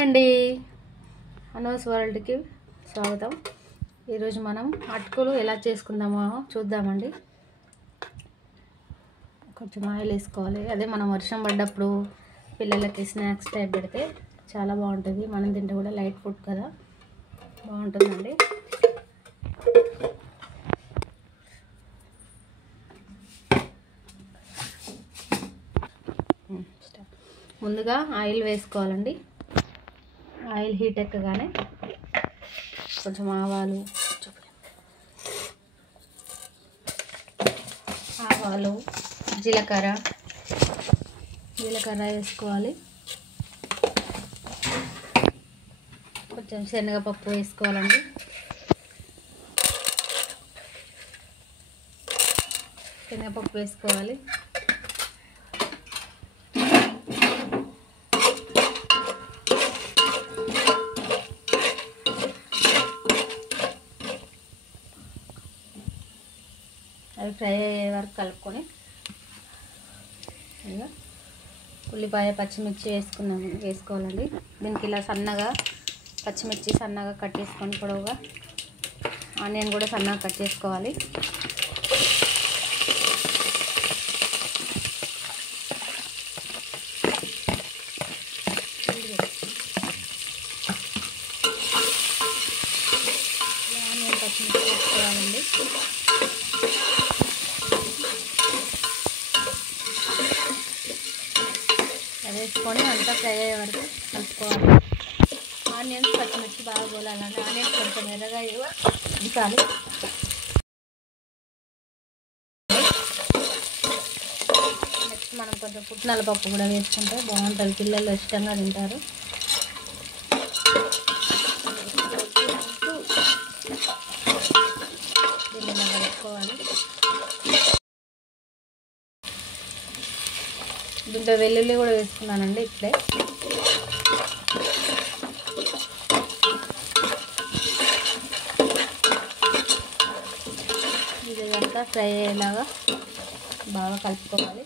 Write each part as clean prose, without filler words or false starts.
Hi అండి, అనూస్ వరల్డ్కి స్వాగతం. ఈరోజు మనం అటుకులు ఎలా చేసుకుందామో చూద్దామండి. కొంచెం ఆయిల్ వేసుకోవాలి. అదే మనం వర్షం పడ్డప్పుడు పిల్లలకి స్నాక్స్ టైప్ పెడితే చాలా బాగుంటుంది. మనం తింటే కూడా లైట్ ఫుడ్ కదా, బాగుంటుందండి. ముందుగా ఆయిల్ వేసుకోవాలండి. ఆయిల్ హీట్ ఎక్కగానే కొంచెం ఆవాలు జీలకర్ర వేసుకోవాలి. కొంచెం శనగపప్పు వేసుకోవాలండి. శనగపప్పు వేసుకోవాలి. అవి ఫ్రై అయ్యే వరకు కలుపుకొని ఉల్లిపాయ పచ్చిమిర్చి వేసుకోవాలండి. దీనికి ఇలా సన్నగా పచ్చిమిర్చి సన్నగా కట్ చేసుకొని పొడవుగా, ఆనియన్ కూడా సన్నగా కట్ చేసుకోవాలి. ఆనియన్ పచ్చిమిర్చి వేసుకోవాలండి. వేసుకొని అంతా ఫ్రై అయ్యే వరకు కలుపుకోవాలి. ఆనియన్స్ పచ్చిమిర్చి బాగా గోలాలండి. ఆనియన్స్ కొంచెం ఎర్రగా ఉంచాలి. నెక్స్ట్ మనం కొంచెం పుట్నాల పప్పు కూడా వేసుకుంటే బాగుంటుంది, పిల్లలు ఇష్టంగా తింటారు. దీన్ని కలుపుకోవాలి. దీంట్లో వెల్లుల్లి కూడా వేసుకున్నానండి ఇప్పుడే. ఇదంతా ఫ్రై అయ్యేలాగా బాగా కలుపుకోవాలి.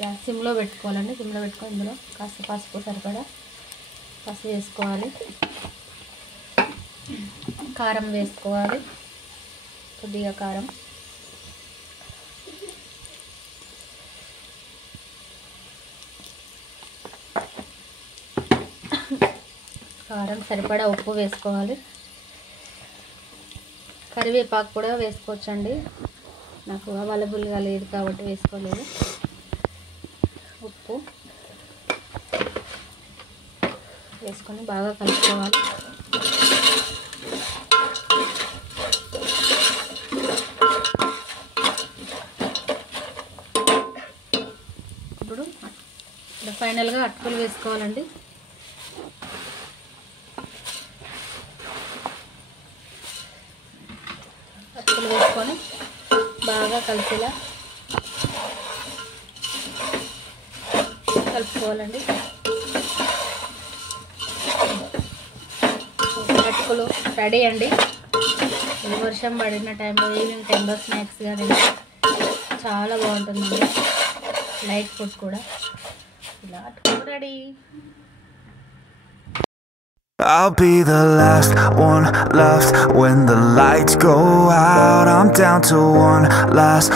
గ్యాస్ సిమ్లో పెట్టుకోవాలండి. సిమ్లో పెట్టుకొని ఇందులో కాస్త పసుపు సరిపడా పసుపు వేసుకోవాలి. కారం వేసుకోవాలి, కొద్దిగా కారం. కారం సరిపడా ఉప్పు వేసుకోవాలి. కరివేపాకు కూడా వేసుకోవచ్చండి, నాకు అవైలబుల్గా లేదు కాబట్టి వేసుకోలేదు. ఉప్పు వేసుకొని బాగా కలుపుకోవాలి. ఇప్పుడు ఫైనల్గా అటుకులు వేసుకోవాలండి. అటుకులు వేసుకొని బాగా కలిసేలా కలుపుకోవాలండి. అటుకులు రెడీ అండి. ఈ వర్షం పడిన టైంలో, ఈవినింగ్ టైంలో స్నాక్స్గా తింటే చాలా బాగుంటుందండి, లైట్ ఫుడ్ కూడా. ఇలా అటుకులు ready. I'll be the last one left when the lights go out. I'm down to one last